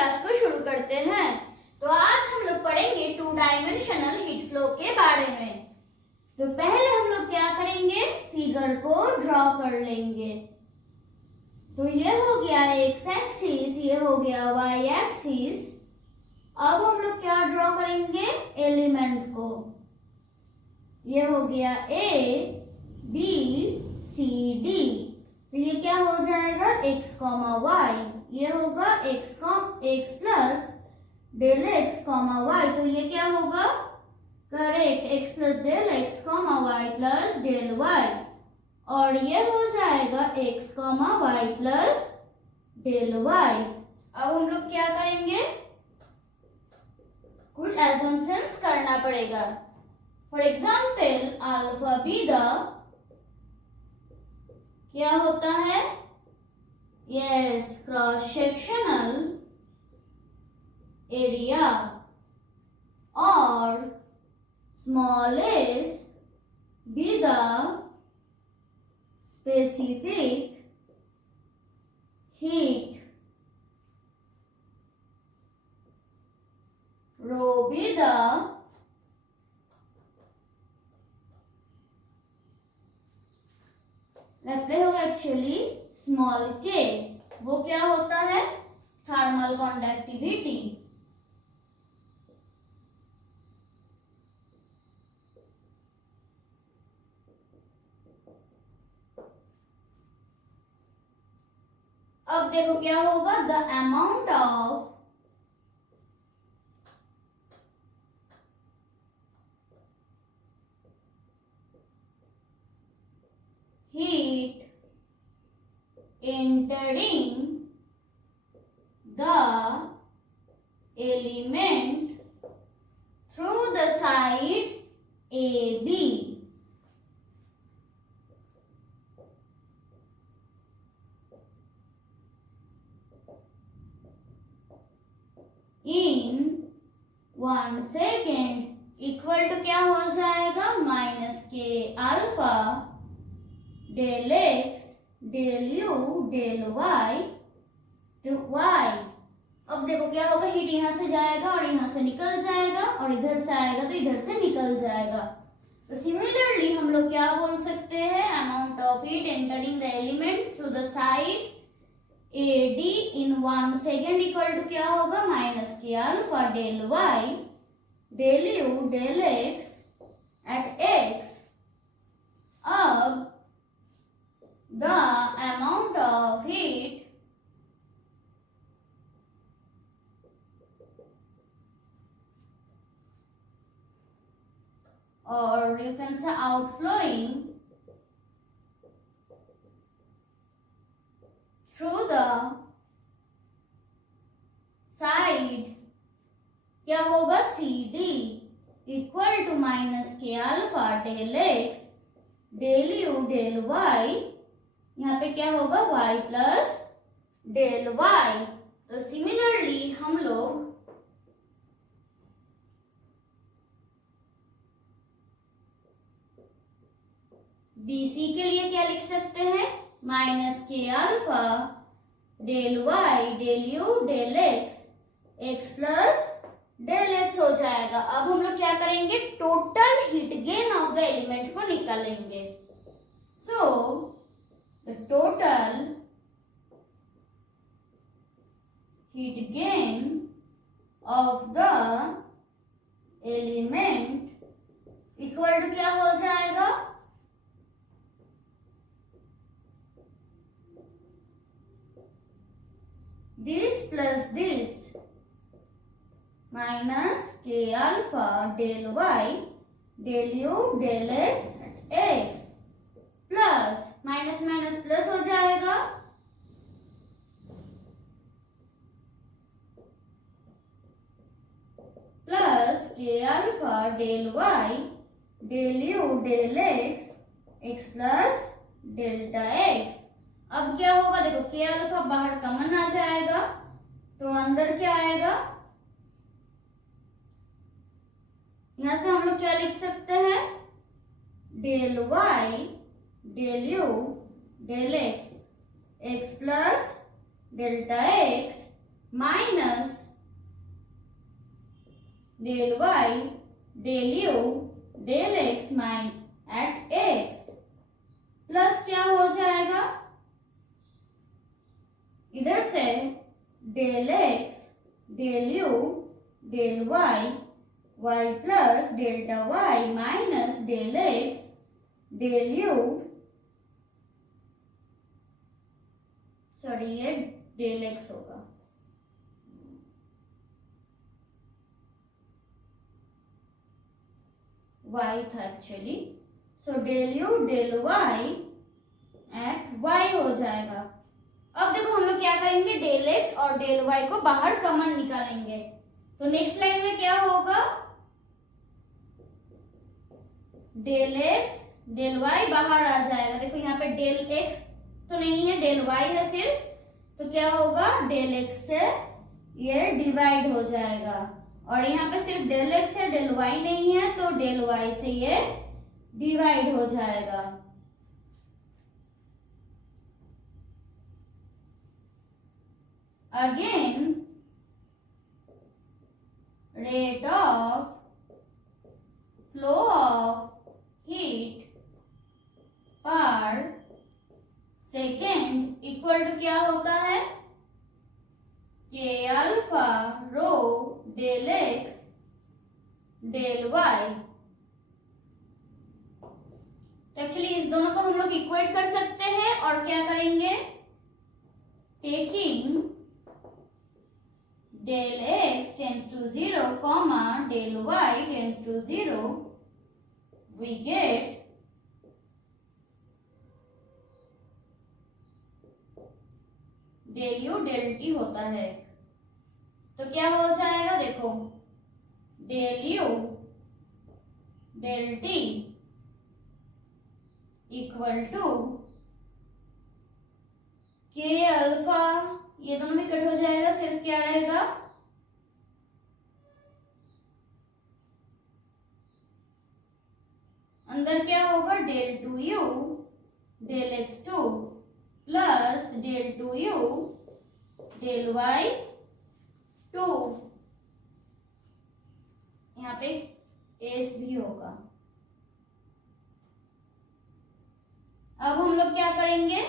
Class को शुरू करते हैं। तो आज हम लोग पढ़ेंगे टू डायमेंशनल हीट फ्लो के बारे में। तो पहले हम लोग क्या करेंगे, फिगर को ड्रॉ कर लेंगे। तो ये हो गया एक्स एक्सिस, ये हो गया वाई एक्सिस। अब हम लोग क्या ड्रॉ करेंगे, एलिमेंट को। ये हो गया ए बी सी डी। तो ये क्या हो जाएगा, x कॉमा वाई। ये होगा x plus del x comma y. तो ये क्या होगा, correct, x plus del x comma y plus del y. और ये हो जाएगा x comma y plus del y. अब हम लोग क्या करेंगे, कुछ एजम्पशंस करना पड़ेगा। फॉर एग्जाम्पल अल्फा बीटा क्या होता है, यस, क्रॉस सेक्शनल एरिया। और small s be the specific heat, rho be the reply होगा एक्चुअली स्मॉल के, वो क्या होता है, थर्मल कंडक्टिविटी। अब देखो क्या होगा, the amount of heat entering the element through the side AB in 1 second equal to क्या हो जाएगा, minus k alpha del x del u del y to y. अब देखो क्या होगा, हीट यहां से जाएगा और यहां से निकल जाएगा, और इधर से आएगा तो इधर से निकल जाएगा। तो सिमिलरली हम लोग क्या बोल सकते हैं, amount of heat entering the element through the side A D in 1 second equal to क्या होगा, minus k alpha del y del u del x at x. अब the amount of heat or you can say outflowing through the side क्या होगा, CD equal to minus k alpha del x del u del y. यहाँ पे क्या होगा, y plus del y। तो similarly हम लोग BC के लिए क्या लिख सकते हैं, minus k alpha del y del u del x plus del x हो जाएगा। अब हम लोग क्या करेंगे, total heat gain of the element को निकालेंगे। सो the total heat gain of the element equal to क्या हो जाएगा, this plus this minus k alpha del y del u del x plus minus minus plus हो जाएगा, plus k alpha del y del u del x plus delta x. अब क्या होगा, देखो के अल्फा बाहर कॉमन आ जाएगा, तो अंदर क्या आएगा, यहां से हम लोग क्या लिख सकते हैं, del y del u del x plus delta x minus del y del u del x at x plus क्या हो जाएगा, इधर से del x del u del y y plus delta y minus del x del u, sorry ये del x होगा, y था actually, so del u del y at y हो जाएगा। अब देखो हम लोग क्या करेंगे, डेल एक्स और डेल वाई को बाहर कॉमन निकालेंगे, तो नेक्स्ट लाइन में क्या होगा, डेल एक्स डेल वाई बाहर आ जाएगा। देखो यहाँ पे डेल एक्स तो नहीं है, डेल वाई है सिर्फ, तो क्या होगा, डेल एक्स से ये डिवाइड हो जाएगा, और यहाँ पे सिर्फ डेल एक्स है, डेल वाई नहीं है, तो डेल वाई से ये डिवाइड हो जाएगा। Again rate of flow of heat पर सेकेंड इक्वल टू क्या होता है, के अल्फा रो डेल एक्स डेल वाई। तो एक्चुअली इस दोनों को हम लोग इक्वेट कर सकते हैं और क्या करेंगे, taking del x tends to 0 comma del y tends to 0 we get del u del t होता है। तो क्या हो जाएगा, देखो del u del t equal to k alpha, ये दोनों में कट हो जाएगा, सिर्फ क्या रहेगा, अंदर क्या होगा, del two u del x two plus del two u del y two, यहाँ पे एस भी होगा। अब हम लोग क्या करेंगे,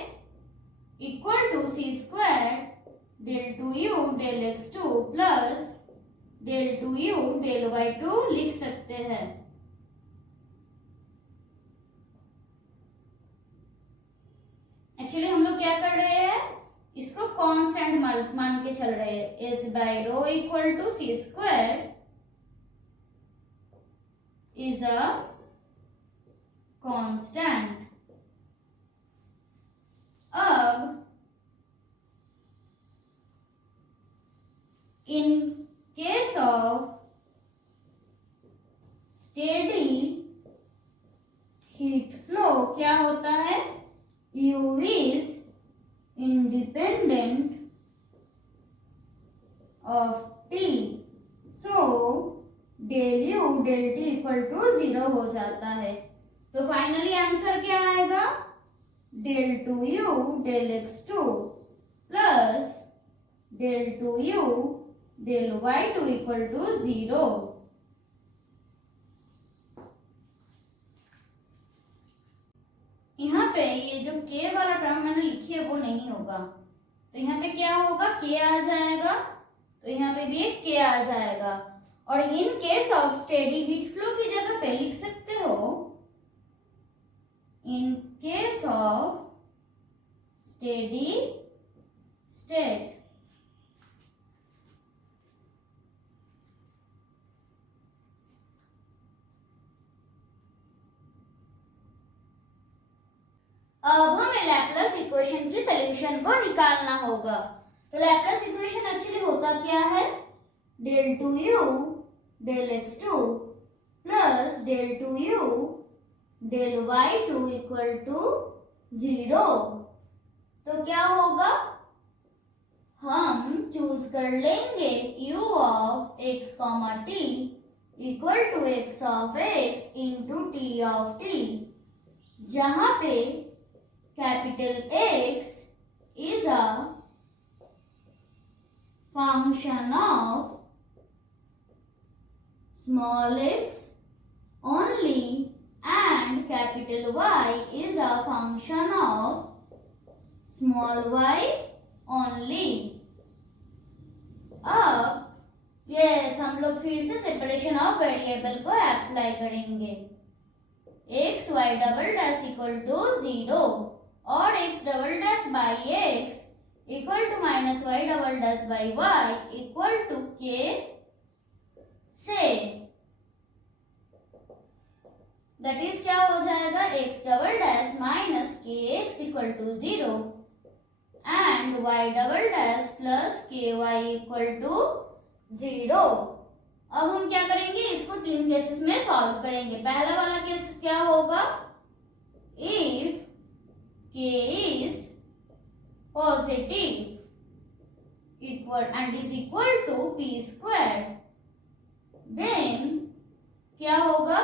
equal to c square del two u del x two plus del two u del y two लिख सकते हैं। एक्चुअली हम लोग क्या कर रहे हैं, इसको कांस्टेंट मान के चल रहे हैं, s by rho equal to c square is a constant. अब in case of steady heat flow क्या होता है, U is independent of T, so del U del T equal to 0 हो जाता है। तो फाइनली आंसर क्या आएगा, del two u del x two plus del two u del y two equal to 0। यहाँ पे ये जो k वाला टर्म मैंने लिखी है वो नहीं होगा, तो यहाँ पे क्या होगा, k आ जाएगा, तो यहाँ पे भी एक k आ जाएगा, और in case of steady heat flow की जगह पे लिख सकते हो, in case of steady state. अब हमें लैपलेस इक्वेशन की सॉल्यूशन को निकालना होगा। तो लैपलेस इक्वेशन एक्चुअली होता क्या है, del two u del x two plus del two u del y two equal to 0। तो क्या होगा, हम चूज कर लेंगे u of x comma t equal to x of x into t of t, जहां पे capital X is a function of small x only and capital Y is a function of small y only. अब yes हम लोग फिर से separation of variable को apply करेंगे. X y double dash equal to 0 और x double dash by x equal to minus y double dash by y equal to k से that is क्या हो जाएगा x double dash minus k x equal to 0 and y double dash plus k y equal to 0. अब हम क्या करेंगे, इसको तीन केसेस में सॉल्व करेंगे. पहला वाला केस क्या होगा, if k is positive equal and is equal to p square, then क्या होगा,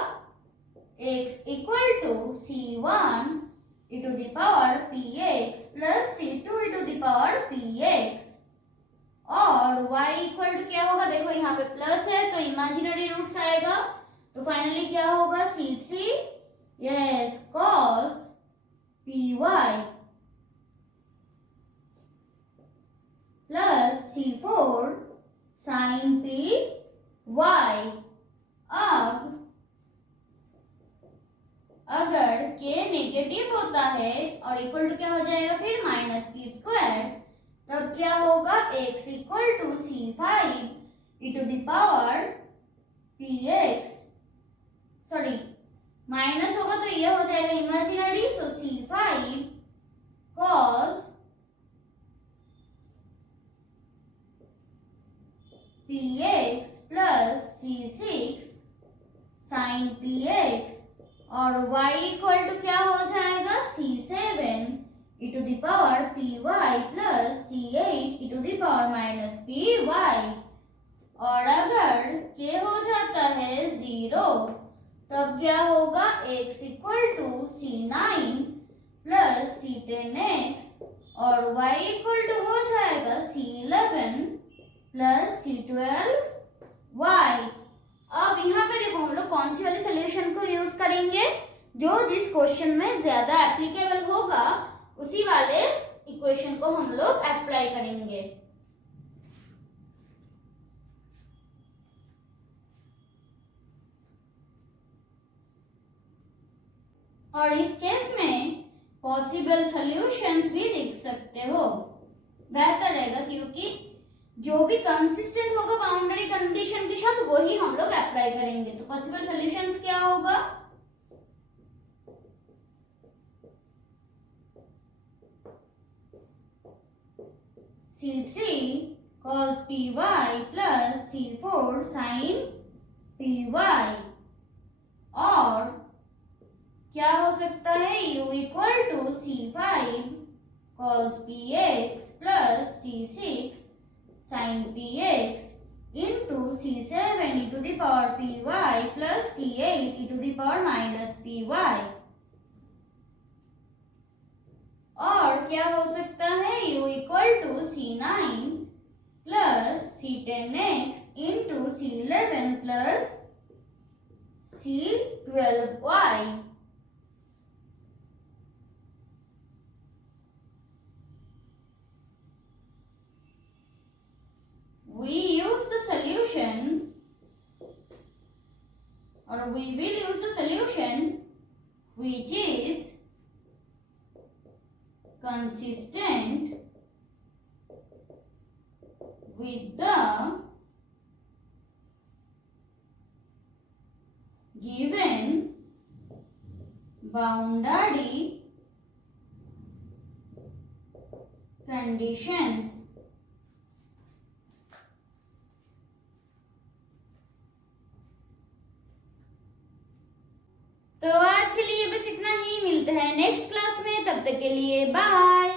x equal to c1 e to the power px plus c2 e to the power px और y equal to क्या होगा, देखो यहाँ पे plus है तो इमेजिनरी रूट्स आएगा, तो फाइनली क्या होगा c3 yes cos py plus c4 sin py. अब अगर k नेगेटिव होता है और इक्वल टू क्या हो जाएगा फिर माइनस पी स्क्वायर, तब क्या होगा x equal to c5 e to the power px, sorry minus होगा तो ये हो जाएगा imaginary, so c5 cos px plus c6 sin px और y इक्वल टू क्या हो जाएगा c7 e to the power py plus c8 e to the power minus py. और अगर k हो जाता है 0 तब क्या होगा x equal to c9 plus c10x और y इक्वल टू हो जाएगा c11 प्लस c12y. अब यहाँ पे देखो हम लोग कौन सी वाली सोल्यूशन को यूज करेंगे, जो जिस क्वेश्चन में ज्यादा एप्लीकेबल होगा उसी वाले इक्वेशन को हम लोग अप्लाई करेंगे. और इस केस में पॉसिबल सॉल्यूशंस भी लिख सकते हो, बेहतर रहेगा क्योंकि जो भी कंसिस्टेंट होगा बाउंड्री कंडीशन के साथ वही हम लोग अप्लाई करेंगे. तो पॉसिबल सॉल्यूशंस क्या होगा, c3 cos py plus c4 sin py और क्या हो सकता है u equal to c5 cos px plus c6 sin px into c7 e to the power py plus c8 e to the power minus py. और क्या हो सकता है u equal to c9 plus c10x into c11 plus c12y. We use the solution or we will use the solution which is consistent with the given boundary conditions. तो आज के लिए बस इतना ही, मिलते हैं नेक्स्ट क्लास में, तब तक के लिए बाय.